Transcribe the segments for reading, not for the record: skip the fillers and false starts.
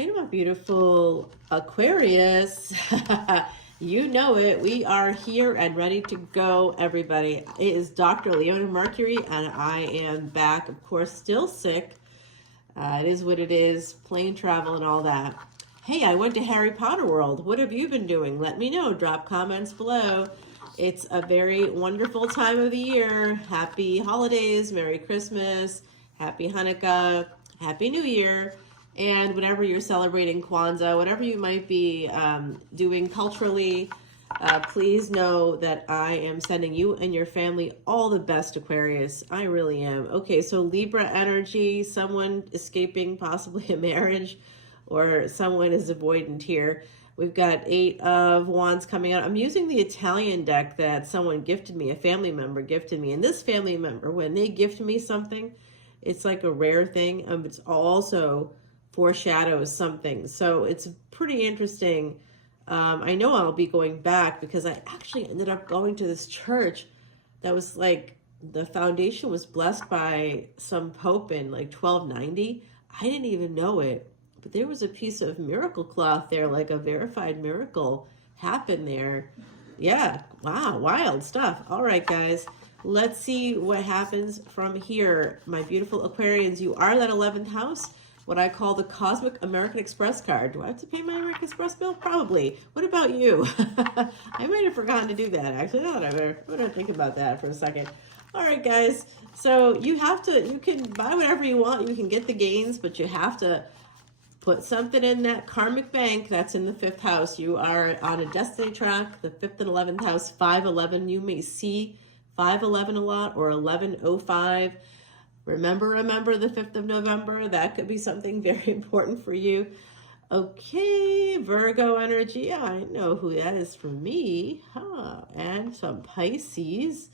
Hey, my beautiful Aquarius. You know it. We are here and ready to go, everybody. It is Dr. Leona Mercury, and I am back, of course, still sick. It is what it is, plane travel and all that. Hey, I went to Harry Potter World. What have you been doing? Let me know. Drop comments below. It's a very wonderful time of the year. Happy holidays, Merry Christmas, Happy Hanukkah, Happy New Year. And whatever you're celebrating, Kwanzaa, whatever you might be doing culturally, please know that I am sending you and your family all the best, Aquarius. I really am. Okay, so Libra energy, someone escaping possibly a marriage, or someone is avoidant here. We've got 8 of Wands coming out. I'm using the Italian deck that someone gifted me, a family member gifted me. And this family member, when they gift me something, it's like a rare thing. It's also foreshadows something. So it's pretty interesting. I know I'll be going back because I actually ended up going to this church that was like, the foundation was blessed by some pope in like 1290. I didn't even know it, but there was a piece of miracle cloth there, like a verified miracle happened there. Yeah, wow, wild stuff. All right, guys, let's see what happens from here. My beautiful Aquarians, you are that 11th house, what I call the Cosmic American Express card. Do I have to pay my American Express bill? Probably. What about you? I might have forgotten to do that, actually. No, I'm going to think about that for a second. All right, guys. So you can buy whatever you want. You can get the gains, but you have to put something in that karmic bank that's in the 5th house. You are on a destiny track, the 5th and 11th house, 511. You may see 511 a lot, or 1105. Remember the 5th of November. That could be something very important for you. Okay, Virgo energy. Yeah, I know who that is for me. Huh. And some Pisces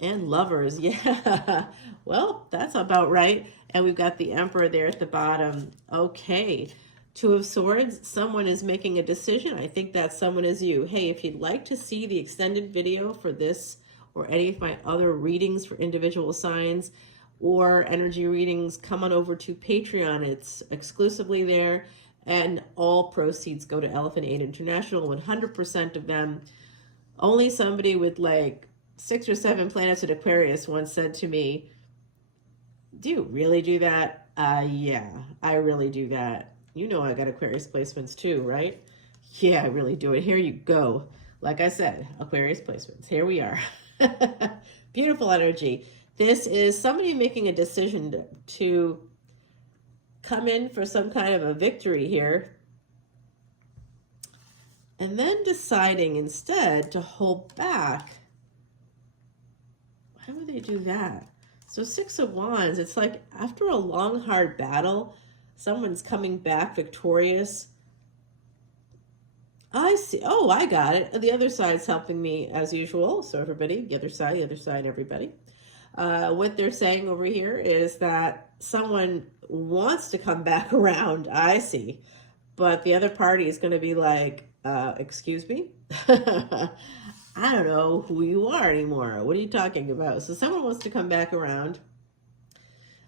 and lovers. Yeah, well, that's about right. And we've got the Emperor there at the bottom. Okay, 2 of Swords. Someone is making a decision. I think that someone is you. Hey, if you'd like to see the extended video for this or any of my other readings for individual signs or energy readings, come on over to Patreon. It's exclusively there, and all proceeds go to Elephant Aid International, 100% of them. Only somebody with like 6 or 7 planets in Aquarius once said to me, do you really do that? Yeah, I really do that. You know I got Aquarius placements too, right? Yeah, I really do it. Here you go. Like I said, Aquarius placements. Here we are. Beautiful energy. This is somebody making a decision to come in for some kind of a victory here, and then deciding instead to hold back. Why would they do that? So 6 of Wands, it's like after a long, hard battle, someone's coming back victorious. I see. Oh, I got it. The other side's helping me as usual. So everybody, the other side, everybody. What they're saying over here is that someone wants to come back around, I see, but the other party is going to be like, excuse me? I don't know who you are anymore. What are you talking about? So someone wants to come back around.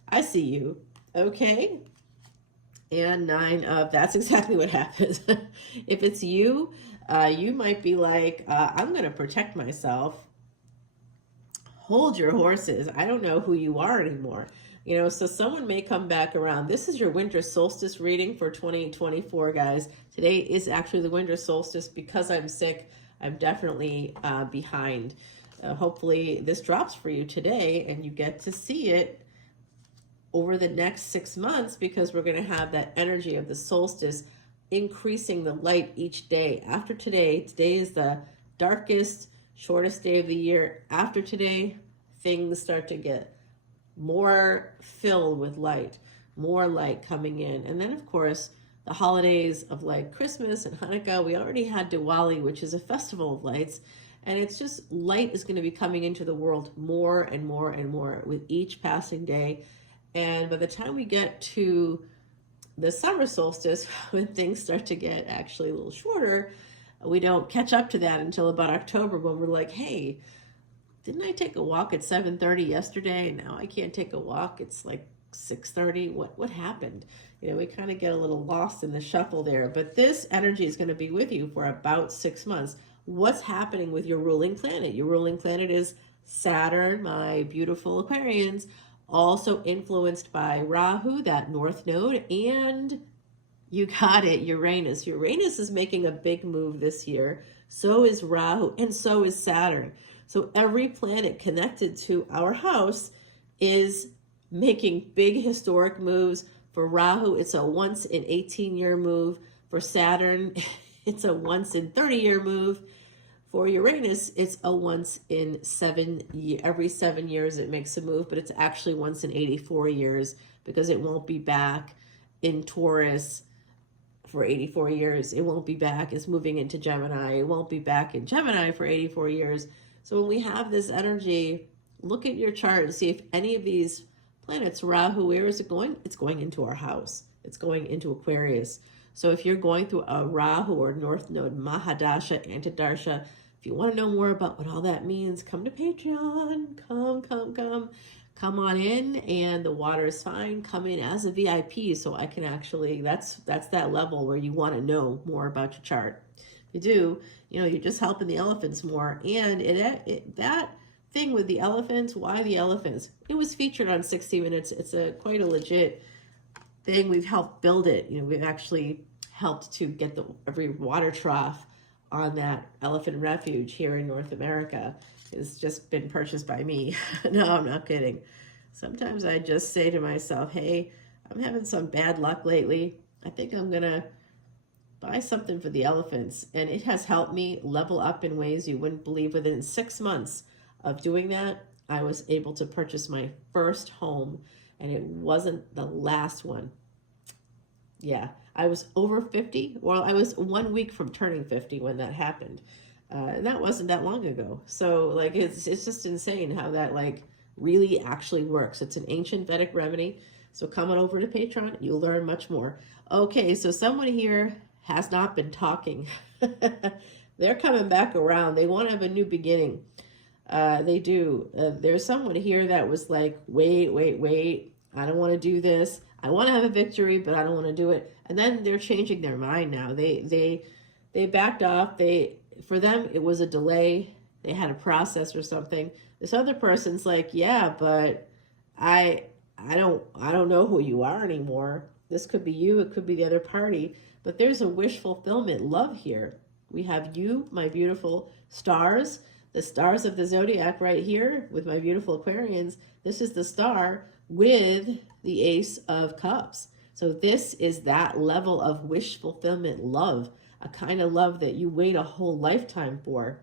I see you. Okay. And 9 of, that's exactly what happens. If it's you, you might be like, I'm going to protect myself. Hold your horses. I don't know who you are anymore. You know, so someone may come back around. This is your winter solstice reading for 2024, guys. Today is actually the winter solstice. Because I'm sick, I'm definitely behind. Hopefully this drops for you today and you get to see it over the next 6 months, because we're going to have that energy of the solstice increasing the light each day. After today, today is the darkest, shortest day of the year. After today, things start to get more filled with light, more light coming in. And then, of course, the holidays of like Christmas and Hanukkah. We already had Diwali, which is a festival of lights. And it's just light is going to be coming into the world more and more and more with each passing day. And by the time we get to the summer solstice, when things start to get actually a little shorter, we don't catch up to that until about October, when we're like, hey, didn't I take a walk at 7:30 yesterday? And now I can't take a walk. It's like 6:30. What happened? You know, we kind of get a little lost in the shuffle there. But this energy is going to be with you for about 6 months. What's happening with your ruling planet? Your ruling planet is Saturn, my beautiful Aquarians, also influenced by Rahu, that north node, and you got it, Uranus. Uranus is making a big move this year. So is Rahu, and so is Saturn. So every planet connected to our house is making big historic moves. For Rahu, it's a once in 18-year move. For Saturn, it's a once in 30-year move. For Uranus, it's a once in every 7 years it makes a move, but it's actually once in 84 years because it won't be back in Taurus for 84 years. It won't be back. It's moving into Gemini. It won't be back in Gemini for 84 years. So when we have this energy, look at your chart and see if any of these planets, Rahu, where is it going? It's going into our house. It's going into Aquarius. So if you're going through a Rahu or North Node, Mahadasha, Antidarsha, if you want to know more about what all that means, come to Patreon. Come on in, and the water is fine. Come in as a VIP so I can actually, that's that level where you want to know more about your chart. If you do, you know, you're just helping the elephants more. And that thing with the elephants, why the elephants? It was featured on 60 Minutes. It's quite a legit thing. We've helped build it. You know, we've actually helped to get every water trough on that elephant refuge here in North America. It's just been purchased by me. No, I'm not kidding. Sometimes I just say to myself, hey, I'm having some bad luck lately. I think I'm gonna buy something for the elephants. And it has helped me level up in ways you wouldn't believe. Within 6 months of doing that, I was able to purchase my first home, and it wasn't the last one. Yeah, I was over 50. Well, I was 1 week from turning 50 when that happened. And that wasn't that long ago. So like, it's just insane how that like really actually works. It's an ancient Vedic remedy. So come on over to Patreon, you'll learn much more. Okay, so someone here has not been talking. They're coming back around. They want to have a new beginning. They do. There's someone here that was like, wait. I don't want to do this. I want to have a victory, but I don't want to do it. And then they're changing their mind now. They backed off. For them, it was a delay. They had a process or something. This other person's like, yeah, but I don't know who you are anymore. This could be you. It could be the other party. But there's a wish fulfillment love here. We have you, my beautiful stars, the stars of the zodiac right here with my beautiful Aquarians. This is the star with the Ace of Cups. So this is that level of wish fulfillment love, a kind of love that you wait a whole lifetime for.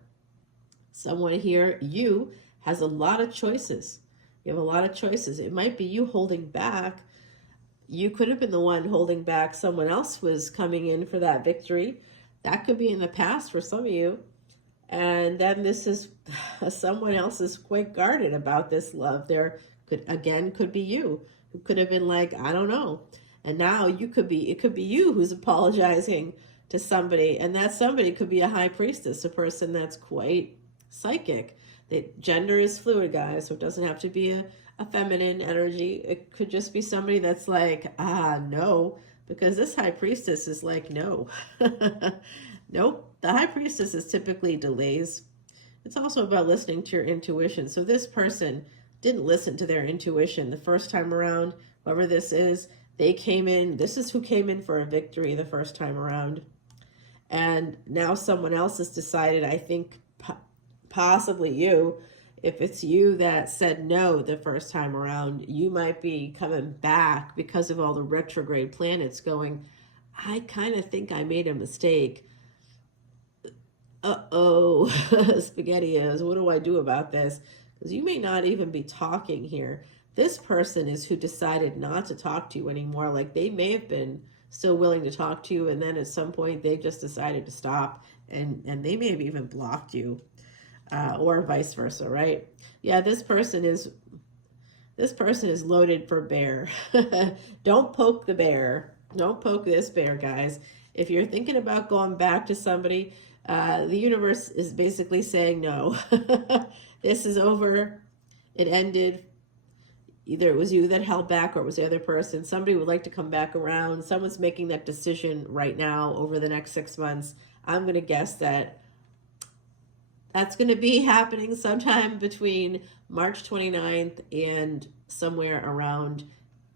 Someone here, you, has a lot of choices. You have a lot of choices. It might be you holding back. You could have been the one holding back. Someone else was coming in for that victory. That could be in the past for some of you. And then this is someone else is quite guarded about this love. Could be you who could have been like, I don't know. And now it could be you who's apologizing to somebody, and that somebody could be a high priestess, a person that's quite psychic. Gender is fluid, guys, so it doesn't have to be a feminine energy. It could just be somebody that's like, no, because this high priestess is like, no. Nope. The high priestess is typically delays. It's also about listening to your intuition. So this person didn't listen to their intuition the first time around. Whoever this is, this is who came in for a victory the first time around. And now someone else has decided, I think possibly you, if it's you that said no the first time around, you might be coming back because of all the retrograde planets going, I kind of think I made a mistake. Uh-oh, SpaghettiOs, what do I do about this? Because you may not even be talking here. This person is who decided not to talk to you anymore. Like they may have been still willing to talk to you, and then at some point they just decided to stop, and they may have even blocked you, or vice versa, right? Yeah, this person is loaded for bear. Don't poke the bear. Don't poke this bear, guys. If you're thinking about going back to somebody, the universe is basically saying no. This is over. It ended. either it was you that held back or it was the other person. Somebody would like to come back around. Someone's making that decision right now over the next 6 months. I'm going to guess that that's going to be happening sometime between March 29th and somewhere around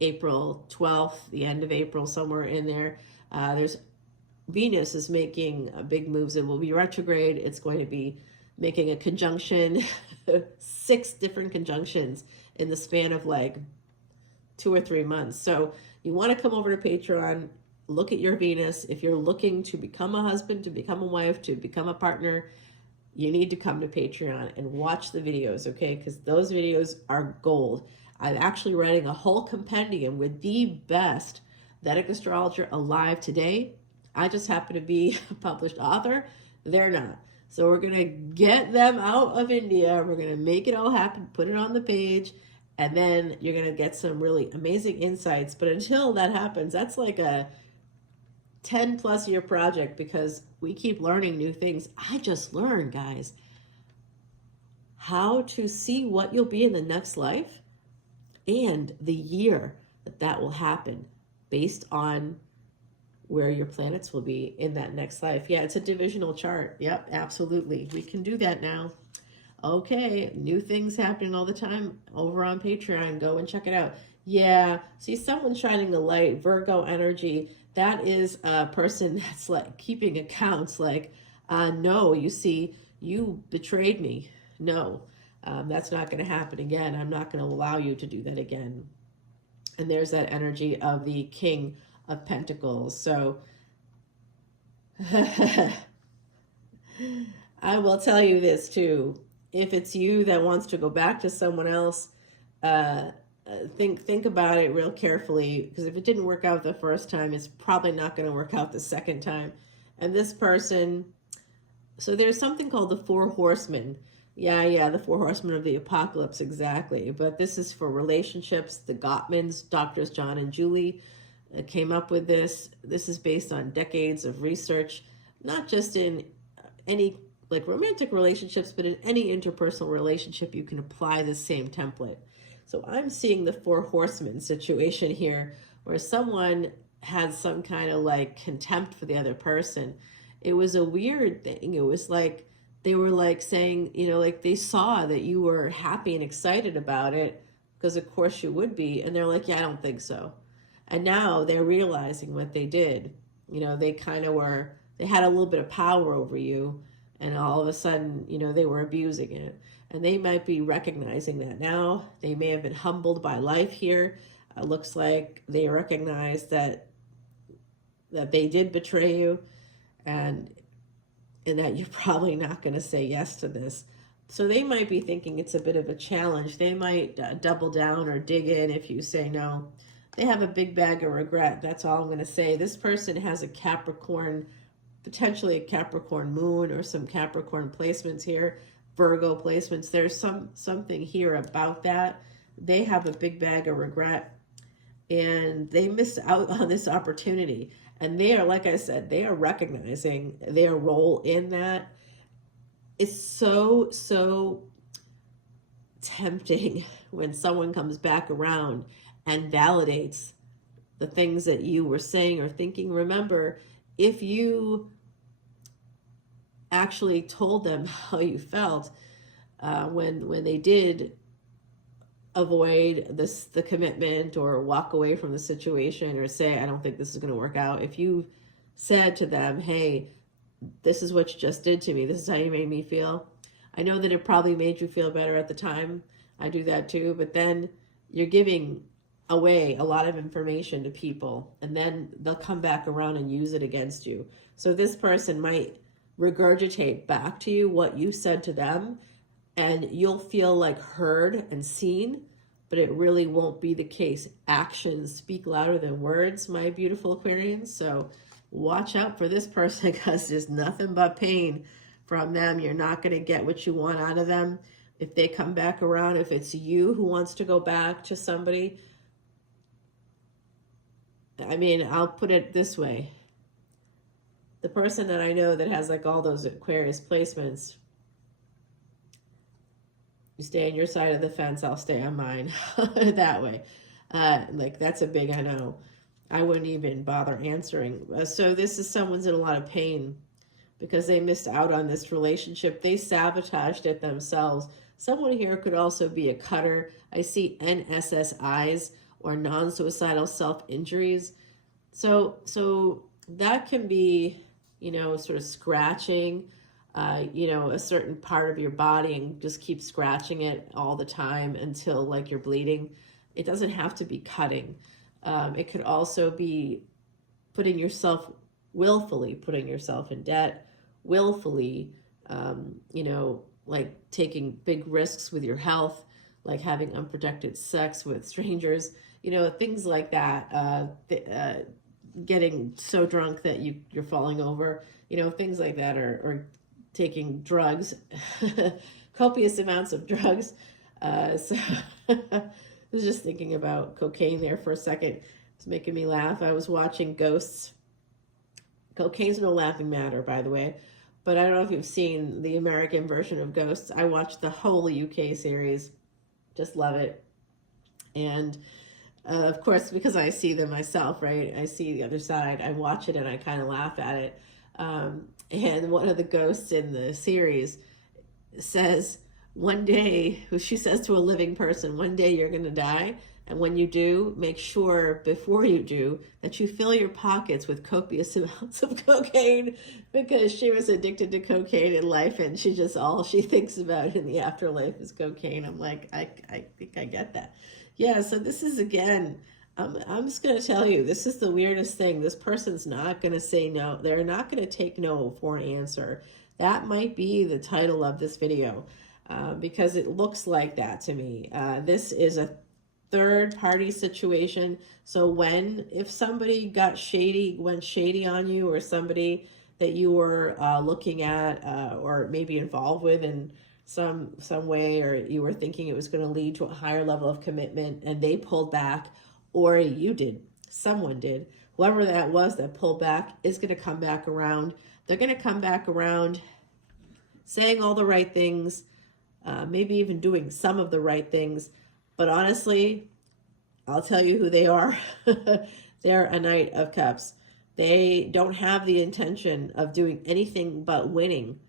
April 12th, the end of April, somewhere in there. There's Venus is making big moves. It will be retrograde. It's going to be making a conjunction, 6 different conjunctions in the span of like 2 or 3 months. So you want to come over to Patreon, look at your Venus. If you're looking to become a husband, to become a wife, to become a partner, you need to come to Patreon and watch the videos, okay? Because those videos are gold. I'm actually writing a whole compendium with the best Vedic astrologer alive today. I just happen to be a published author. They're not. So we're going to get them out of India. We're going to make it all happen, put it on the page, and then you're going to get some really amazing insights. But until that happens, that's like a 10 plus year project because we keep learning new things. I just learned, guys, how to see what you'll be in the next life and the year that will happen based on where your planets will be in that next life. Yeah, it's a divisional chart. Yep, absolutely. We can do that now. Okay, new things happening all the time over on Patreon. Go and check it out. Yeah, see, someone's shining the light, Virgo energy. That is a person that's like keeping accounts like, no, you see, you betrayed me. No, that's not going to happen again. I'm not going to allow you to do that again. And there's that energy of the King of Pentacles. So I will tell you this too. If it's you that wants to go back to someone else, think about it real carefully, because if it didn't work out the first time, it's probably not going to work out the second time. And this person, so there's something called the 4 horsemen. Yeah, the 4 horsemen of the apocalypse, exactly. But this is for relationships. The Gottmans, Doctors John and Julie, came up with this. This is based on decades of research, not just in any like romantic relationships, but in any interpersonal relationship, you can apply the same template. So I'm seeing the 4 horsemen situation here, where someone has some kind of like contempt for the other person. It was a weird thing. It was like they were like saying, you know, like they saw that you were happy and excited about it, because of course you would be. And they're like, yeah, I don't think so. And now they're realizing what they did. You know, they kind of were, they had a little bit of power over you, and all of a sudden, you know, they were abusing it. And they might be recognizing that now. They may have been humbled by life here. Looks like they recognize that they did betray you, and that you're probably not going to say yes to this. So they might be thinking it's a bit of a challenge. They might double down or dig in if you say no. They have a big bag of regret. That's all I'm going to say. This person has a Capricorn, potentially a Capricorn moon, or some Capricorn placements here, Virgo placements. There's something here about that. They have a big bag of regret, and they miss out on this opportunity. And they are, like I said, they are recognizing their role in that. It's so tempting when someone comes back around and validates the things that you were saying or thinking. Remember, if you actually told them how you felt when they did avoid the commitment or walk away from the situation or say, I don't think this is going to work out. If you said to them, hey, this is what you just did to me, this is how you made me feel. I know that it probably made you feel better at the time. I do that too. But then you're giving away a lot of information to people, and then they'll come back around and use it against you. So this person might regurgitate back to you what you said to them, and you'll feel like heard and seen, but it really won't be the case. Actions speak louder than words, my beautiful Aquarians. So watch out for this person, because there's nothing but pain from them. You're not going to get what you want out of them. If they come back around, if it's you who wants to go back to somebody, I mean, I'll put it this way. The person that I know that has like all those Aquarius placements, You stay on your side of the fence, I'll stay on mine. That way. Like, that's a big I know. I wouldn't even bother answering. So this is someone's in a lot of pain because they missed out on this relationship. They sabotaged it themselves. Someone here could also be a cutter. I see NSSIs, or non-suicidal self-injuries. So that can be, sort of scratching, a certain part of your body and just keep scratching it all the time until like you're bleeding. It doesn't have to be cutting. It could also be willfully putting yourself in debt, willfully, like taking big risks with your health, like having unprotected sex with strangers, things like that, getting so drunk that you're falling over, things like that, or taking drugs, copious amounts of drugs. So I was just thinking about cocaine there for a second. It's making me laugh. I was watching Ghosts. Cocaine's no laughing matter, by the way. But I don't know if you've seen the American version of Ghosts. I watched the whole UK series. Just love it. And of course, because I see them myself, right? I see the other side. I watch it and I kind of laugh at it. And one of the ghosts in the series says, one day, she says to a living person, one day you're going to die. And when you do, make sure before you do that you fill your pockets with copious amounts of cocaine, because she was addicted to cocaine in life and all she thinks about in the afterlife is cocaine. I'm like, I think I get that. Yeah, so this is, again, I'm just going to tell you, this is the weirdest thing. This person's not going to say no. They're not going to take no for an answer. That might be the title of this video, because it looks like that to me. This is a third party situation. So if somebody went shady on you, or somebody that you were looking at or maybe involved with in some way, or you were thinking it was going to lead to a higher level of commitment and they pulled back, or you did, someone did, whoever that was that pulled back is going to come back around. They're going to come back around saying all the right things, maybe even doing some of the right things. But honestly, I'll tell you who they are. They're a Knight of Cups. They don't have the intention of doing anything but winning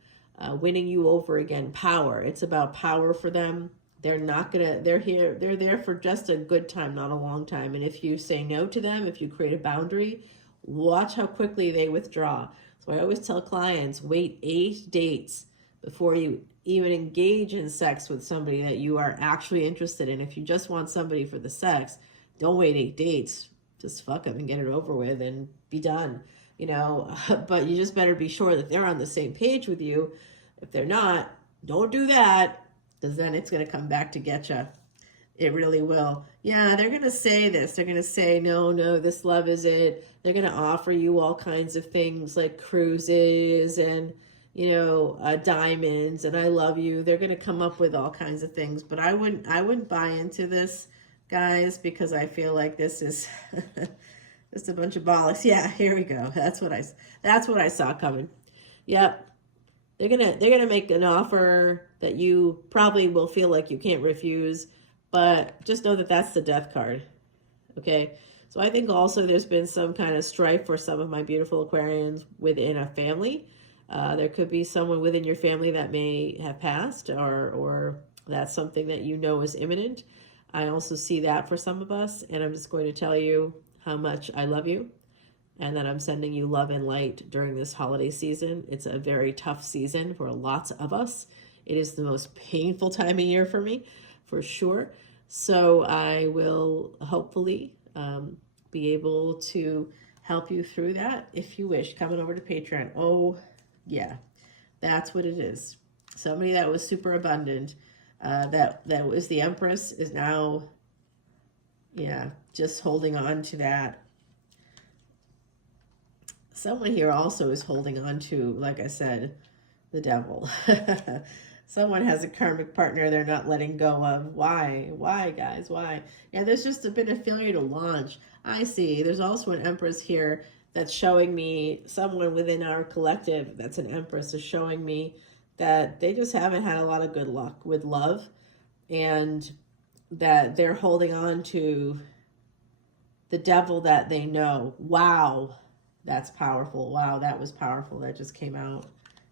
you over again. Power. It's about power for them. They're there for just a good time, not a long time. And if you say no to them, if you create a boundary, watch how quickly they withdraw. So I always tell clients, wait 8 dates before you even engage in sex with somebody that you are actually interested in. If you just want somebody for the sex, don't wait 8 dates. Just fuck them and get it over with and be done. But you just better be sure that they're on the same page with you. If they're not, don't do that, because then it's going to come back to get you. It really will. Yeah, they're going to say this. They're going to say, no, this love is it. They're going to offer you all kinds of things like cruises and, diamonds and I love you. They're going to come up with all kinds of things. But I wouldn't buy into this, guys, because I feel like this is just a bunch of bollocks. Yeah, here we go. That's what I saw coming. Yep. They're gonna make an offer that you probably will feel like you can't refuse, but just know that that's the death card. Okay. So I think also there's been some kind of strife for some of my beautiful Aquarians within a family. There could be someone within your family that may have passed, or that's something that is imminent. I also see that for some of us, and I'm just going to tell you how much I love you and that I'm sending you love and light during this holiday season. It's a very tough season for lots of us. It is the most painful time of year for me, for sure. So I will hopefully be able to help you through that if you wish. Coming over to Patreon. Oh, yeah, that's what it is. Somebody that was super abundant, that was the Empress, is now, just holding on to that. Someone here also is holding on to, like I said, the Devil. Someone has a karmic partner they're not letting go of. Why? Why, guys? Why? Yeah, there's just been a failure to launch. I see. There's also an Empress here that's showing me, someone within our collective that's an Empress is showing me that they just haven't had a lot of good luck with love. and that they're holding on to the devil that they know. Wow, that's powerful. Wow, that was powerful. That just came out.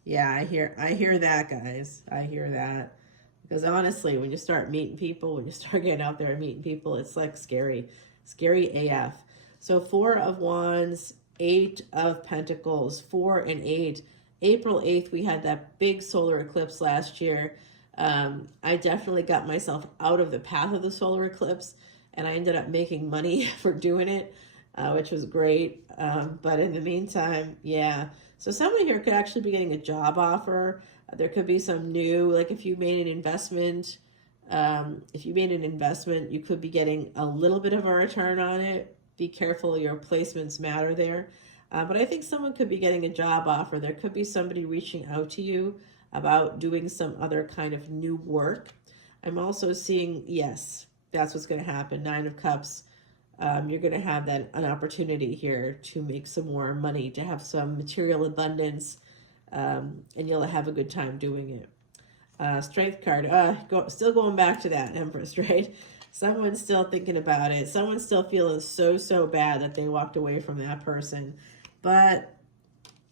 Yeah, I hear that, guys. I hear that. Because honestly, when you start meeting people, when you start getting out there and meeting people, it's like scary. Scary AF. So 4 of Wands, 8 of Pentacles, 4 and 8. April 8th, we had that big solar eclipse last year. I definitely got myself out of the path of the solar eclipse, and I ended up making money for doing it, which was great. But in the meantime, yeah. So someone here could actually be getting a job offer. There could be some new, like if you made an investment, you could be getting a little bit of a return on it. Be careful, your placements matter there. But I think someone could be getting a job offer. There could be somebody reaching out to you about doing some other kind of new work. I'm also seeing, yes, that's what's going to happen. 9 of Cups. You're going to have an opportunity here to make some more money, to have some material abundance, and you'll have a good time doing it. Strength card. Still going back to that, Empress, right? Someone's still thinking about it. Someone's still feeling so bad that they walked away from that person. But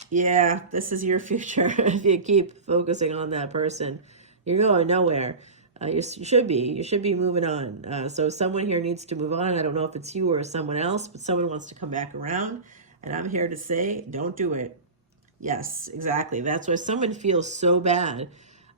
yeah, this is your future. If you keep focusing on that person, you're going nowhere. You should be moving on. So someone here needs to move on. I don't know if it's you or someone else, but someone wants to come back around. And I'm here to say, don't do it. Yes, exactly. That's why someone feels so bad.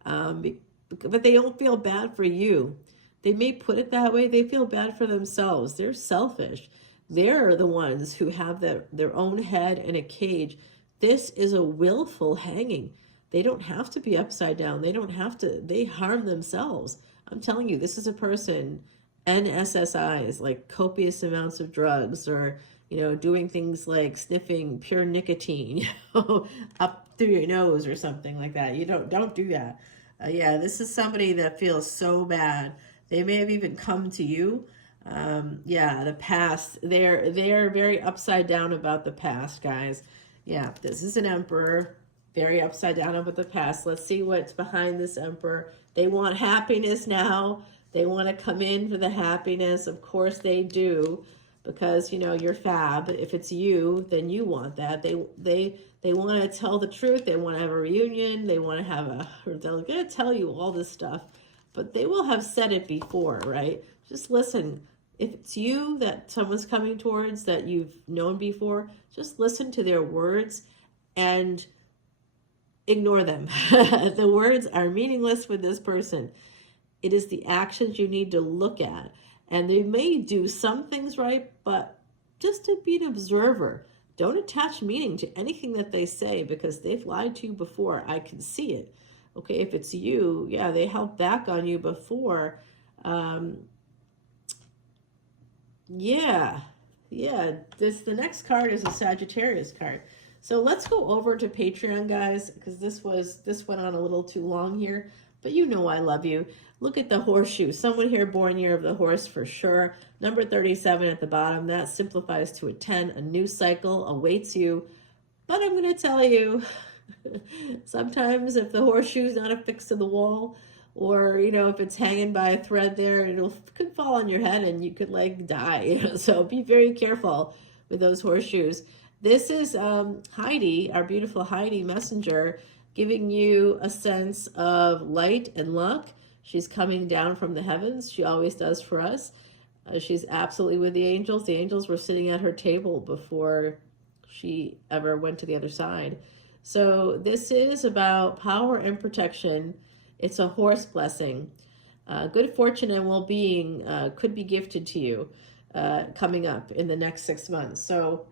But they don't feel bad for you. They may put it that way. They feel bad for themselves. They're selfish. They're the ones who have their own head in a cage. This is a willful hanging. They don't have to be upside down. They don't have to. They harm themselves. I'm telling you, this is a person, NSSIs, like copious amounts of drugs, or, doing things like sniffing pure nicotine, up through your nose or something like that. You don't do that. Yeah, this is somebody that feels so bad. They may have even come to you. Yeah, the past. They're very upside down about the past, guys. Yeah, this is an Emperor. Very upside down about the past. Let's see what's behind this Emperor. They want happiness now. They want to come in for the happiness. Of course they do, because you're fab. If it's you, then you want that. They want to tell the truth. They want to have a reunion. They want to have they're going to tell you all this stuff, but they will have said it before, right? Just listen. If it's you that someone's coming towards that you've known before, just listen to their words and ignore them. The words are meaningless with this person. It is the actions you need to look at. And they may do some things right, but just to be an observer. Don't attach meaning to anything that they say, because they've lied to you before. I can see it. Okay, if it's you, yeah, they held back on you before. Yeah. The next card is a Sagittarius card. So let's go over to Patreon, guys, because this went on a little too long here. But I love you. Look at the horseshoe. Someone here born year of the horse for sure. Number 37 at the bottom. That simplifies to a 10. A new cycle awaits you. But I'm going to tell you, sometimes if the horseshoe's not affixed to the wall, or if it's hanging by a thread there, could fall on your head and you could die. So be very careful with those horseshoes. This is Heidi, our beautiful Heidi messenger, giving you a sense of light and luck. She's coming down from the heavens. She always does for us. She's absolutely with the angels. The angels were sitting at her table before she ever went to the other side. So this is about power and protection. It's a horse blessing. Good fortune and well-being could be gifted to you coming up in the next 6 months. So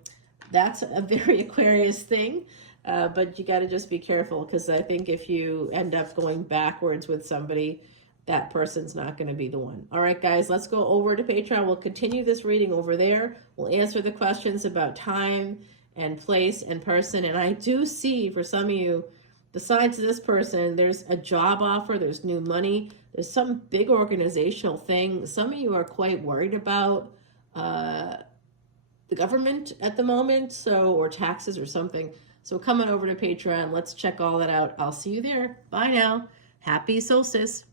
that's a very Aquarius thing, but you got to just be careful, because I think if you end up going backwards with somebody, that person's not going to be the one. All right, guys, let's go over to Patreon. We'll continue this reading over there. We'll answer the questions about time and place and person. And I do see, for some of you, besides this person, there's a job offer, there's new money, there's some big organizational thing. Some of you are quite worried about the government at the moment, or taxes or something. So come on over to Patreon. Let's check all that out. I'll see you there. Bye now. Happy solstice.